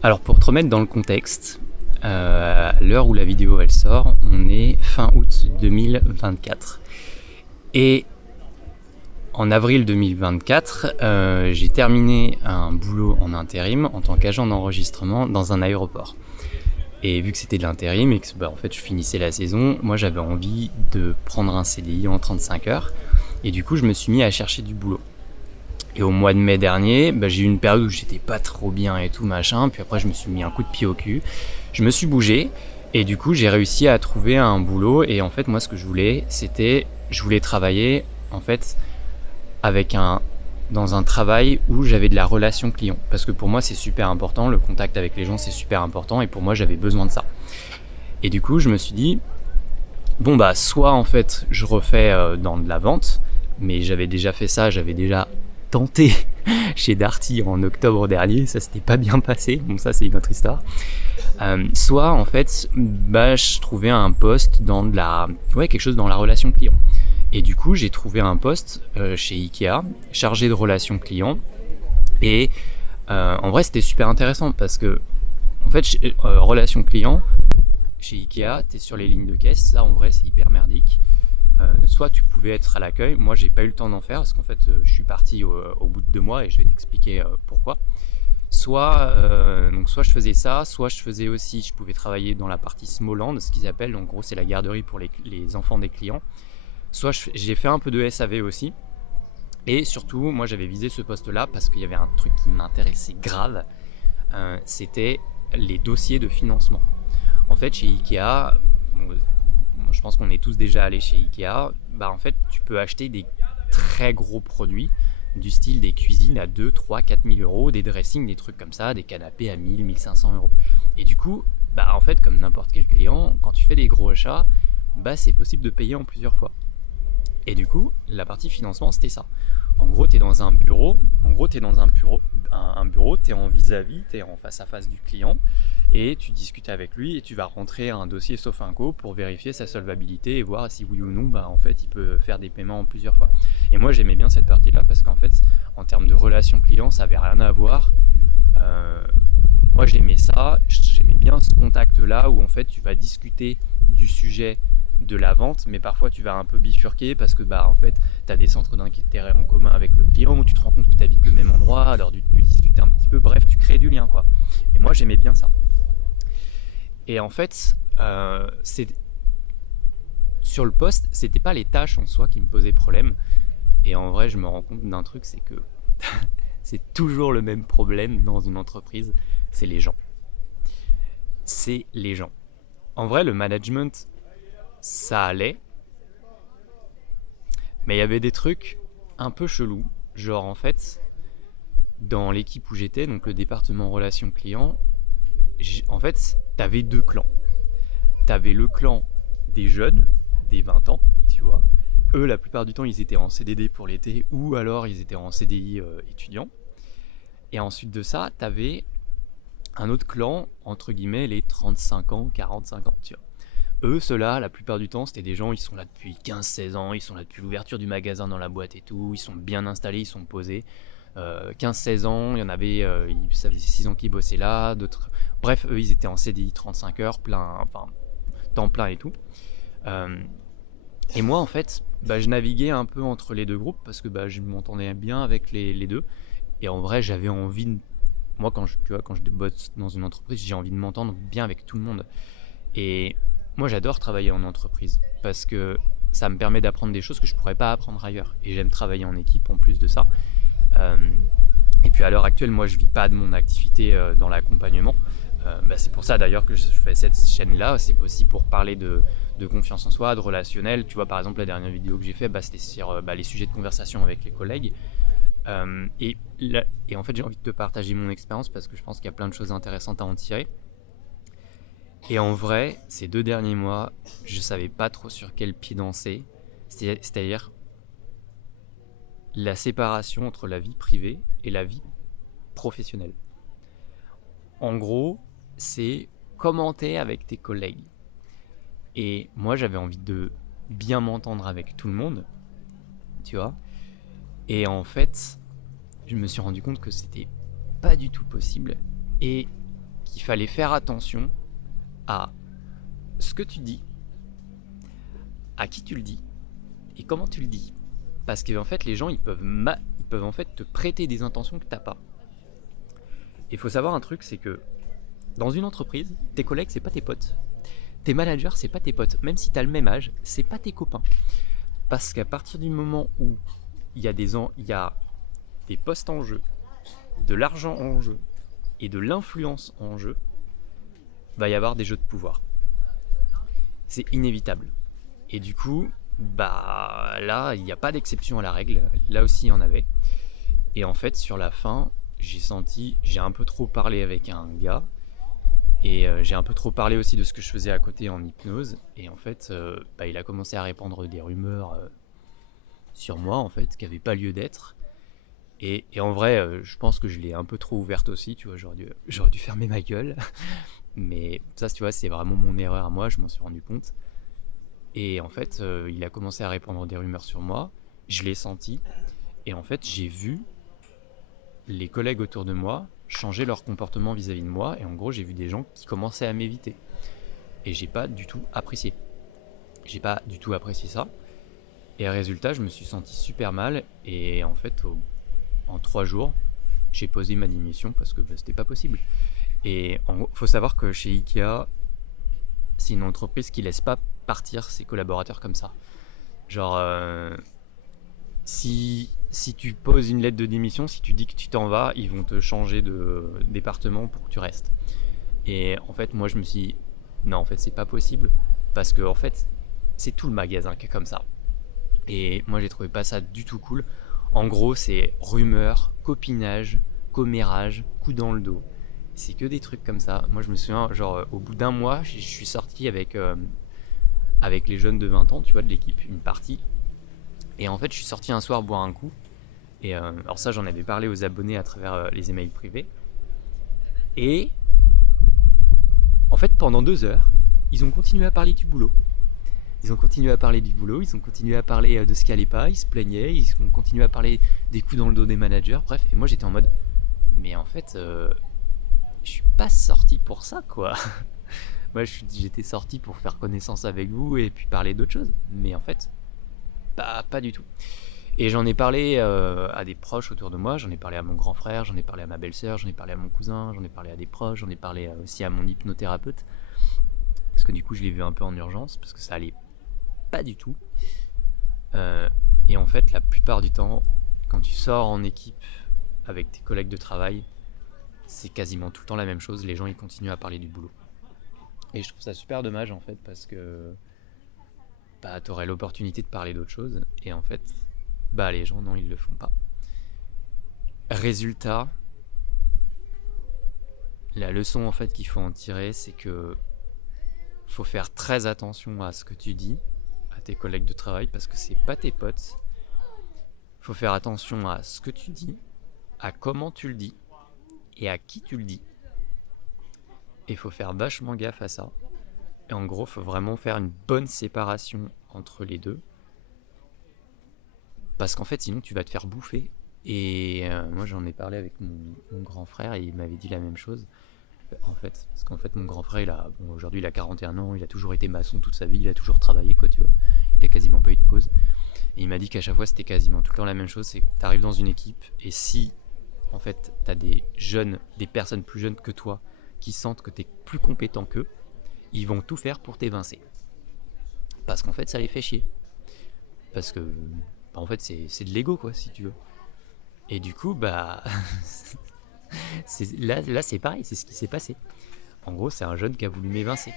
Alors pour te remettre dans le contexte, à l'heure où la vidéo elle sort, on est fin août 2024. Et en avril 2024, j'ai terminé un boulot en intérim en tant qu'agent d'enregistrement dans un aéroport. Et vu que c'était de l'intérim et que en fait je finissais la saison, moi j'avais envie de prendre un CDI en 35 heures. Et du coup je me suis mis à chercher du boulot. Et au mois de mai dernier, j'ai eu une période où j'étais pas trop bien et tout machin. Puis après je me suis mis un coup de pied au cul. Je me suis bougé et du coup j'ai réussi à trouver un boulot. Et en fait moi ce que je voulais, je voulais travailler en fait avec dans un travail où j'avais de la relation client. Parce que pour moi c'est super important, le contact avec les gens c'est super important et pour moi j'avais besoin de ça. Et du coup je me suis dit, soit en fait je refais dans de la vente, mais j'avais déjà fait ça, j'avais déjà tenté chez Darty en octobre dernier, ça s'était pas bien passé, bon ça c'est une autre histoire. Soit en fait je trouvais un poste dans quelque chose dans la relation client. Et du coup, j'ai trouvé un poste chez Ikea, chargé de relations clients. Et en vrai, c'était super intéressant parce que, en fait, relations clients, chez Ikea, t'es sur les lignes de caisse. Ça, en vrai, c'est hyper merdique. Soit tu pouvais être à l'accueil. Moi, j'ai pas eu le temps d'en faire parce qu'en fait, je suis parti au bout de 2 mois et je vais t'expliquer pourquoi. Soit je faisais ça, soit je pouvais travailler dans la partie Smallland, ce qu'ils appellent. En gros, c'est la garderie pour les enfants des clients. Soit j'ai fait un peu de SAV aussi. Et surtout, moi j'avais visé ce poste-là parce qu'il y avait un truc qui m'intéressait grave. C'était les dossiers de financement. En fait, chez Ikea, je pense qu'on est tous déjà allés chez Ikea. En fait, tu peux acheter des très gros produits du style des cuisines à 2, 3, 4 000 euros, des dressings, des trucs comme ça, des canapés à 1000, 1500 euros. Et du coup, en fait, comme n'importe quel client, quand tu fais des gros achats, c'est possible de payer en plusieurs fois. Et du coup, la partie financement, c'était ça. En gros, t'es dans un bureau, t'es en vis-à-vis, t'es en face à face du client, et tu discutes avec lui et tu vas rentrer un dossier Sofinco pour vérifier sa solvabilité et voir si oui ou non, en fait, il peut faire des paiements en plusieurs fois. Et moi, j'aimais bien cette partie-là parce qu'en fait, en termes de relation client, ça avait rien à voir. Moi, j'aimais ça, j'aimais bien ce contact-là où en fait, tu vas discuter du sujet de la vente, mais parfois tu vas un peu bifurquer parce que en fait tu as des centres d'intérêt en commun avec le client où tu te rends compte que tu habites le même endroit, alors tu discutes un petit peu, bref, tu crées du lien quoi. Et moi j'aimais bien ça. Et en fait, sur le poste, c'était pas les tâches en soi qui me posaient problème. Et en vrai, je me rends compte d'un truc, c'est que c'est toujours le même problème dans une entreprise, c'est les gens. C'est les gens. En vrai, le management, ça allait, mais il y avait des trucs un peu chelous. Genre en fait, dans l'équipe où j'étais, donc le département relations clients, en fait, t'avais 2 clans. T'avais le clan des jeunes, des 20 ans, tu vois. Eux, la plupart du temps, ils étaient en CDD pour l'été ou alors ils étaient en CDI étudiant. Et ensuite de ça, t'avais un autre clan, entre guillemets, les 35 ans, 45 ans, tu vois. Eux, ceux-là, la plupart du temps, c'était des gens, ils sont là depuis 15-16 ans, ils sont là depuis l'ouverture du magasin dans la boîte et tout, ils sont bien installés, ils sont posés. 15-16 ans, il y en avait, ça faisait 6 ans qu'ils bossaient là, d'autres... Bref, eux, ils étaient en CDI 35 heures, temps plein et tout. Et moi, en fait, je naviguais un peu entre les deux groupes parce que je m'entendais bien avec les deux. Et en vrai, j'avais envie de... Moi, quand je bosse dans une entreprise, j'ai envie de m'entendre bien avec tout le monde. Et moi, j'adore travailler en entreprise parce que ça me permet d'apprendre des choses que je pourrais pas apprendre ailleurs. Et j'aime travailler en équipe en plus de ça. Et puis à l'heure actuelle, moi, je vis pas de mon activité dans l'accompagnement. C'est pour ça d'ailleurs que je fais cette chaîne-là. C'est aussi pour parler de confiance en soi, de relationnel. Tu vois, par exemple, la dernière vidéo que j'ai fait, c'était sur les sujets de conversation avec les collègues. Et en fait, j'ai envie de te partager mon expérience parce que je pense qu'il y a plein de choses intéressantes à en tirer. Et en vrai, ces 2 derniers mois, je savais pas trop sur quel pied danser. C'est-à-dire la séparation entre la vie privée et la vie professionnelle. En gros, c'est commenter avec tes collègues. Et moi, j'avais envie de bien m'entendre avec tout le monde, tu vois. Et en fait, je me suis rendu compte que c'était pas du tout possible. Et qu'il fallait faire attention à ce que tu dis, à qui tu le dis et comment tu le dis. Parce qu'en fait, les gens, ils peuvent en fait te prêter des intentions que t'as pas. Il faut savoir un truc, c'est que dans une entreprise, tes collègues, c'est pas tes potes. Tes managers, c'est pas tes potes. Même si t'as le même âge, c'est pas tes copains. Parce qu'à partir du moment où il y a des postes en jeu, de l'argent en jeu et de l'influence en jeu, va y avoir des jeux de pouvoir. C'est inévitable. Et du coup, là, il n'y a pas d'exception à la règle. Là aussi, il y en avait. Et en fait, sur la fin, j'ai un peu trop parlé avec un gars. Et j'ai un peu trop parlé aussi de ce que je faisais à côté en hypnose. Et en fait, il a commencé à répandre des rumeurs sur moi, en fait, qui n'avaient pas lieu d'être. Et en vrai, je pense que je l'ai un peu trop ouverte aussi, tu vois, j'aurais dû fermer ma gueule. Mais ça, tu vois, c'est vraiment mon erreur à moi, je m'en suis rendu compte. Et en fait, il a commencé à répandre des rumeurs sur moi, je l'ai senti. Et en fait, j'ai vu les collègues autour de moi changer leur comportement vis-à-vis de moi. Et en gros, j'ai vu des gens qui commençaient à m'éviter. Et j'ai pas du tout apprécié. J'ai pas du tout apprécié ça. Et résultat, je me suis senti super mal. Et en fait, en 3 jours, j'ai posé ma démission parce que c'était pas possible. Et faut savoir que chez Ikea, c'est une entreprise qui laisse pas partir ses collaborateurs comme ça. Genre, si tu poses une lettre de démission, si tu dis que tu t'en vas, ils vont te changer de département pour que tu restes. Et en fait, moi, je me suis dit, non, en fait, c'est pas possible parce que en fait, c'est tout le magasin qui est comme ça. Et moi, j'ai trouvé pas ça du tout cool. En gros, c'est rumeurs, copinage, commérage, coup dans le dos. C'est que des trucs comme ça. Moi, je me souviens, genre, au bout d'un mois, je suis sorti avec les jeunes de 20 ans, tu vois, de l'équipe, une partie. Et en fait, je suis sorti un soir boire un coup. Et alors ça, j'en avais parlé aux abonnés à travers les emails privés. Et en fait, pendant 2 heures, ils ont continué à parler du boulot. Ils ont continué à parler du boulot, ils ont continué à parler de ce qui allait pas, ils se plaignaient, ils ont continué à parler des coups dans le dos des managers, bref. Et moi, j'étais en mode, mais en fait, je suis pas sorti pour ça, quoi. Moi, j'étais sorti pour faire connaissance avec vous et puis parler d'autres choses. Mais en fait, pas du tout. Et j'en ai parlé à des proches autour de moi, j'en ai parlé à mon grand frère, j'en ai parlé à ma belle-sœur, j'en ai parlé à mon cousin, j'en ai parlé à des proches, j'en ai parlé aussi à mon hypnothérapeute. Parce que du coup, je l'ai vu un peu en urgence, parce que ça allait pas du tout. Et en fait, la plupart du temps, quand tu sors en équipe avec tes collègues de travail, c'est quasiment tout le temps la même chose, les gens ils continuent à parler du boulot. Et je trouve ça super dommage en fait, parce que t'aurais l'opportunité de parler d'autre chose, et en fait, les gens non, ils le font pas. Résultat, la leçon en fait qu'il faut en tirer, c'est que faut faire très attention à ce que tu dis à tes collègues de travail, parce que c'est pas tes potes. Faut faire attention à ce que tu dis, à comment tu le dis et à qui tu le dis. Et faut faire vachement gaffe à ça. Et en gros, faut vraiment faire une bonne séparation entre les deux, parce qu'en fait, sinon tu vas te faire bouffer. Et moi, j'en ai parlé avec mon grand frère et il m'avait dit la même chose. En fait, parce qu'en fait, mon grand frère, aujourd'hui, il a 41 ans, il a toujours été maçon toute sa vie, il a toujours travaillé, quoi, tu vois. Il a quasiment pas eu de pause. Et il m'a dit qu'à chaque fois, c'était quasiment tout le temps la même chose, c'est que t'arrives dans une équipe, et si, en fait, t'as des personnes plus jeunes que toi, qui sentent que t'es plus compétent qu'eux, ils vont tout faire pour t'évincer. Parce qu'en fait, ça les fait chier. Parce que, en fait, c'est de l'ego, quoi, si tu veux. Et du coup, là, c'est pareil, c'est ce qui s'est passé. En gros, c'est un jeune qui a voulu m'évincer.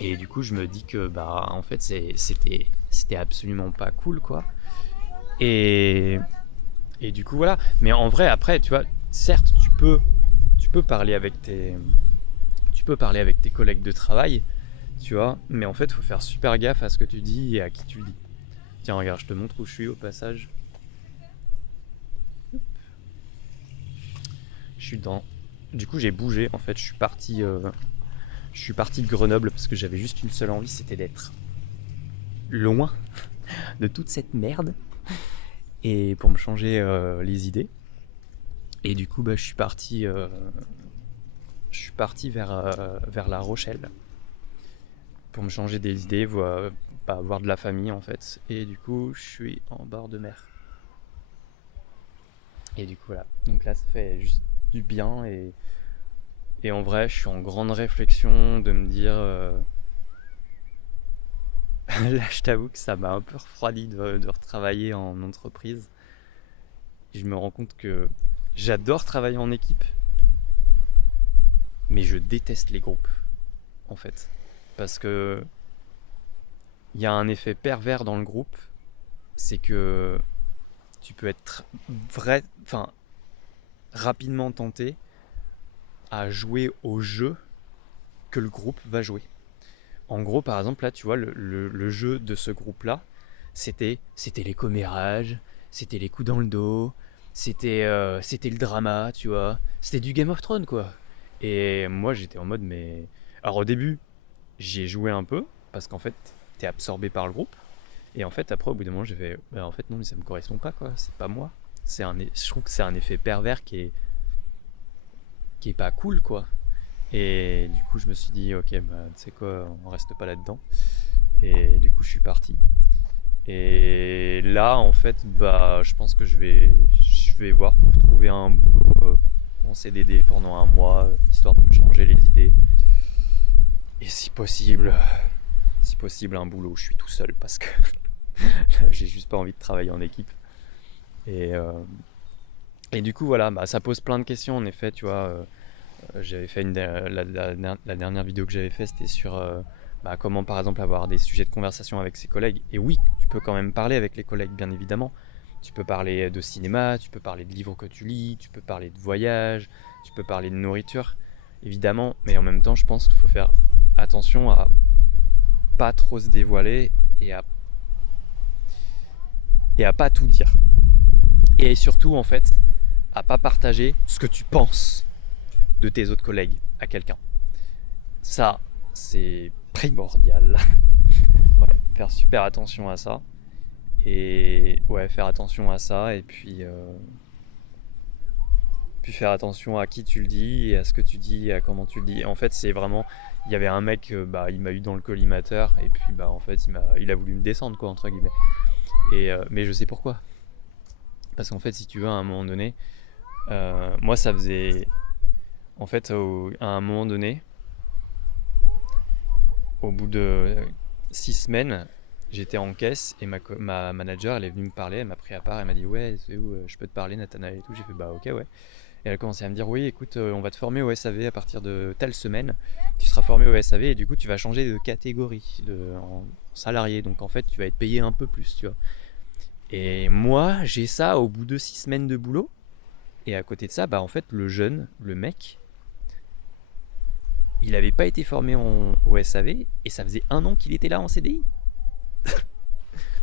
Et du coup, je me dis que en fait, c'était absolument pas cool, quoi. Et du coup, voilà. Mais en vrai, après, tu vois, certes, tu peux parler avec tes collègues de travail, tu vois, mais en fait faut faire super gaffe à ce que tu dis et à qui tu le dis. Tiens, regarde, je te montre où je suis au passage. Je suis dans... Du coup j'ai bougé en fait, je suis parti de Grenoble parce que j'avais juste une seule envie, c'était d'être loin de toute cette merde et pour me changer les idées. Et du coup, je suis parti vers La Rochelle pour me changer des idées, voir de la famille en fait. Et du coup, je suis en bord de mer. Et du coup, voilà. Donc là, ça fait juste du bien et en vrai, je suis en grande réflexion de me dire. Là, je t'avoue que ça m'a un peu refroidi de retravailler en entreprise. Et je me rends compte que j'adore travailler en équipe, mais je déteste les groupes, en fait. Parce que il y a un effet pervers dans le groupe, c'est que tu peux être rapidement tenté à jouer au jeu que le groupe va jouer. En gros, par exemple, là, tu vois, le jeu de ce groupe-là, c'était les commérages, c'était les coups dans le dos, c'était le drama, tu vois. C'était du Game of Thrones, quoi. Et moi, j'étais en mode, mais... Alors au début, j'y ai joué un peu, parce qu'en fait, t'es absorbé par le groupe. Et en fait, après, au bout d'un moment, j'ai fait, en fait, non, mais ça me correspond pas, quoi. C'est pas moi. Je trouve que c'est un effet pervers qui est pas cool, quoi. Et du coup, je me suis dit, ok, tu sais quoi, on reste pas là-dedans. Et du coup, je suis parti. Et là, en fait, je pense que je vais voir pour trouver un boulot en CDD pendant un mois, histoire de me changer les idées. Et si possible, un boulot où je suis tout seul, parce que j'ai juste pas envie de travailler en équipe. Et du coup, voilà, ça pose plein de questions, en effet, tu vois. J'avais fait la dernière vidéo que j'avais fait, c'était sur comment par exemple avoir des sujets de conversation avec ses collègues. Et oui, tu peux quand même parler avec les collègues, bien évidemment. Tu peux parler de cinéma, tu peux parler de livres que tu lis, tu peux parler de voyage, tu peux parler de nourriture, évidemment. Mais en même temps, je pense qu'il faut faire attention à pas trop se dévoiler et à pas tout dire. Et surtout, en fait, à pas partager ce que tu penses de tes autres collègues à quelqu'un. Ça, c'est primordial. Ouais, faire super attention à ça. Et ouais, faire attention à ça et puis faire attention à qui tu le dis et à ce que tu dis et à comment tu le dis. Et en fait, c'est vraiment, il y avait un mec, il m'a eu dans le collimateur et puis en fait, il a voulu me descendre, quoi, entre guillemets. Et mais je sais pourquoi. Parce qu'en fait, si tu veux, à un moment donné, moi, ça faisait, en fait, à un moment donné, au bout de 6 semaines, j'étais en caisse et ma manager, elle est venue me parler, elle m'a pris à part, elle m'a dit, ouais, c'est où je peux te parler, Nathanaël et tout. J'ai fait, ok, ouais. Et elle a commencé à me dire, oui, écoute, on va te former au SAV à partir de telle semaine. Tu seras formé au SAV et du coup, tu vas changer de catégorie en salarié. Donc en fait, tu vas être payé un peu plus, tu vois. Et moi, j'ai ça au bout de 6 semaines de boulot. Et à côté de ça, en fait, le mec, il n'avait pas été formé au SAV et ça faisait 1 an qu'il était là en CDI.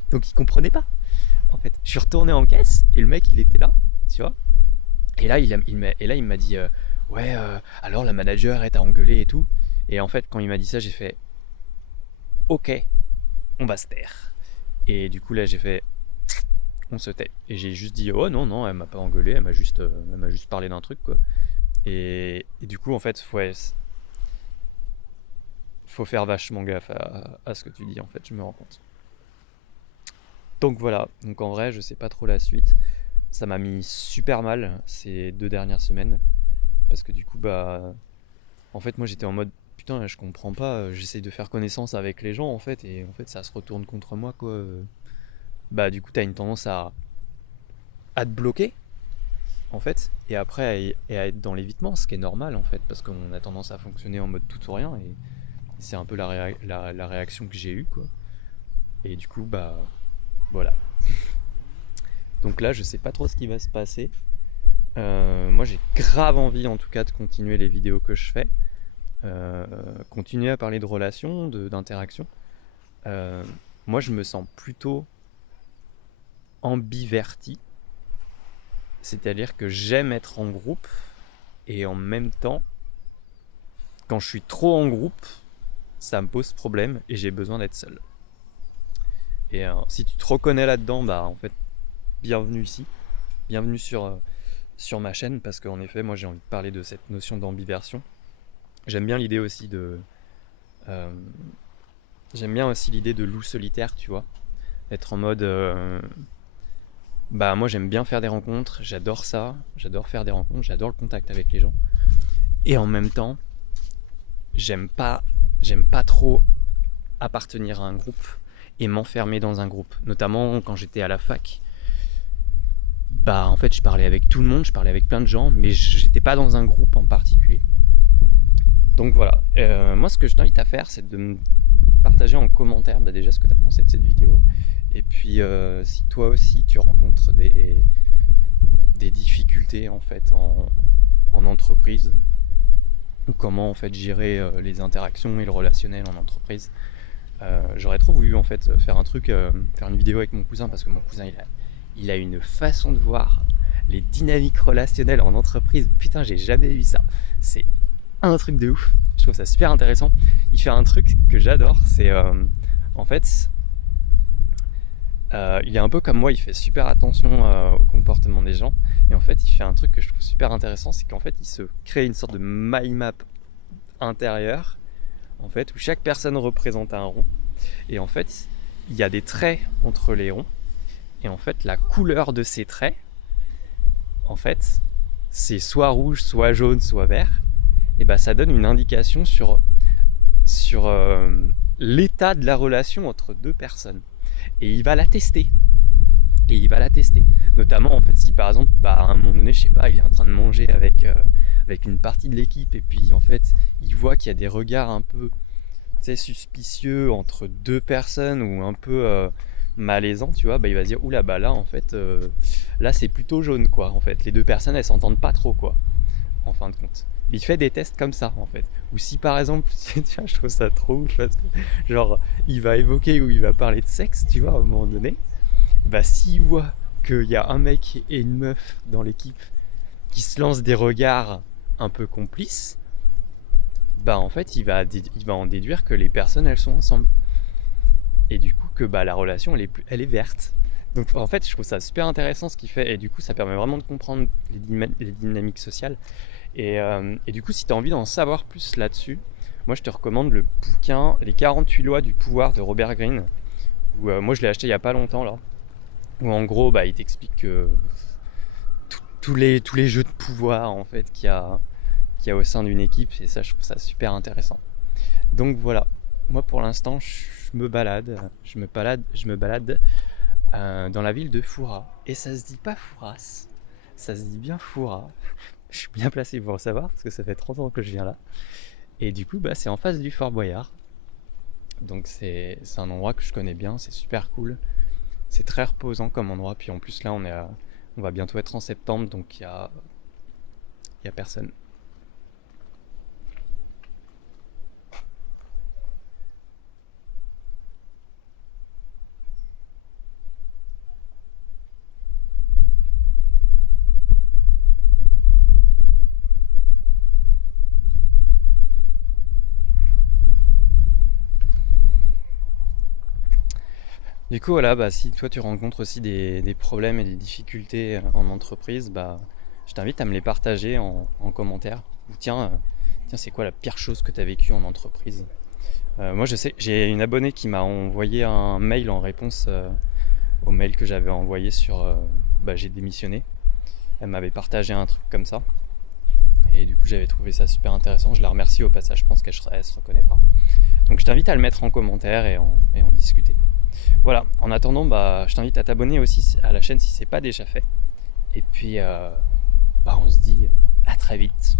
Donc il comprenait pas. En fait, je suis retourné en caisse et le mec, il était là, tu vois. Et là, il m'a dit ouais, alors la manager elle t'a engueulé et tout. Et en fait, quand il m'a dit ça, j'ai fait ok, on va se taire. Et du coup, là, j'ai fait on se tait. Et j'ai juste dit oh non, elle m'a pas engueulé, elle m'a juste parlé d'un truc, quoi. Et du coup, en fait, faut faire vachement gaffe à ce que tu dis, en fait, je me rends compte. Donc voilà, donc en vrai, je sais pas trop la suite. Ça m'a mis super mal ces 2 dernières semaines. Parce que du coup, en fait, moi j'étais en mode putain, je comprends pas, j'essaye de faire connaissance avec les gens en fait, et en fait, ça se retourne contre moi, quoi. Du coup, t'as une tendance à te bloquer en fait, et après à être dans l'évitement, ce qui est normal en fait, parce qu'on a tendance à fonctionner en mode tout ou rien, et c'est un peu la réaction que j'ai eue, quoi. Et du coup, voilà. Donc là, je sais pas trop ce qui va se passer. Moi, j'ai grave envie, en tout cas, de continuer les vidéos que je fais. continuer à parler de relations, d'interaction. Moi, je me sens plutôt ambiverti, c'est-à-dire que j'aime être en groupe et en même temps, quand je suis trop en groupe, ça me pose problème et j'ai besoin d'être seul. Et si tu te reconnais là-dedans, bah en fait, bienvenue ici, bienvenue sur ma chaîne, parce qu'en effet, moi j'ai envie de parler de cette notion d'ambiversion. J'aime bien l'idée aussi j'aime bien aussi l'idée de loup solitaire, tu vois, être en mode bah moi j'aime bien faire des rencontres, j'adore ça, j'adore faire des rencontres, j'adore le contact avec les gens, et en même temps j'aime pas trop appartenir à un groupe et m'enfermer dans un groupe, notamment quand j'étais à la fac. Bah en fait je parlais avec tout le monde, je parlais avec plein de gens, mais j'étais pas dans un groupe en particulier. Donc voilà, moi ce que je t'invite à faire, c'est de me partager en commentaire déjà ce que tu as pensé de cette vidéo. Et puis si toi aussi tu rencontres des difficultés en fait en entreprise, ou comment en fait gérer les interactions et le relationnel en entreprise. J'aurais trop voulu en fait faire une vidéo avec mon cousin, parce que mon cousin il a une façon de voir les dynamiques relationnelles en entreprise. Putain, j'ai jamais vu ça. C'est un truc de ouf. Je trouve ça super intéressant. Il fait un truc que j'adore, c'est en fait il est un peu comme moi, il fait super attention au comportement des gens, et en fait il fait un truc que je trouve super intéressant, c'est qu'en fait il se crée une sorte de mind map intérieure en fait, où chaque personne représente un rond, et en fait il y a des traits entre les ronds, et en fait la couleur de ces traits en fait c'est soit rouge, soit jaune, soit vert, et bah ça donne une indication sur l'état de la relation entre deux personnes. Et il va la tester. Notamment en fait si par exemple à un moment donné, je sais pas, il est en train de manger avec une partie de l'équipe, et puis en fait il voit qu'il y a des regards un peu suspicieux entre deux personnes, ou un peu malaisants, tu vois, bah il va se dire oula, bah là en fait là c'est plutôt jaune quoi, en fait les deux personnes elles s'entendent pas trop quoi, en fin de compte. Il fait des tests comme ça en fait. Ou si par exemple, tiens, je trouve ça trop ouf, parce que genre il va évoquer, ou il va parler de sexe, tu vois, à un moment donné, bah s'il voit qu'il y a un mec et une meuf dans l'équipe qui se lancent des regards un peu complices, bah en fait il va en déduire que les personnes elles sont ensemble, et du coup que bah la relation elle est verte. Donc en fait je trouve ça super intéressant ce qu'il fait, et du coup ça permet vraiment de comprendre les dynamiques sociales. Et du coup si tu as envie d'en savoir plus là-dessus, moi je te recommande le bouquin Les 48 lois du pouvoir de Robert Greene, où moi je l'ai acheté il y a pas longtemps là, où en gros bah il t'explique que tous les jeux de pouvoir en fait qu'il y a au sein d'une équipe, et ça je trouve ça super intéressant. Donc voilà, moi pour l'instant je me balade dans la ville de Foura, et ça se dit pas Fouras, ça se dit bien Foura. Je suis bien placé pour le savoir, parce que ça fait 30 ans que je viens là, et du coup bah c'est en face du Fort Boyard, donc c'est un endroit que je connais bien, c'est super cool, c'est très reposant comme endroit, puis en plus là on va bientôt être en septembre, donc il y a personne. Du coup voilà, bah si toi tu rencontres aussi des problèmes et des difficultés en entreprise, bah je t'invite à me les partager en commentaire. Ou tiens, c'est quoi la pire chose que tu as vécue en entreprise? Moi je sais, j'ai une abonnée qui m'a envoyé un mail en réponse au mail que j'avais envoyé sur j'ai démissionné. Elle m'avait partagé un truc comme ça, et du coup j'avais trouvé ça super intéressant. Je la remercie au passage, je pense qu'elle se reconnaîtra. Donc je t'invite à le mettre en commentaire et en discuter. Voilà, en attendant, je t'invite à t'abonner aussi à la chaîne si c'est pas déjà fait. Et puis, on se dit à très vite.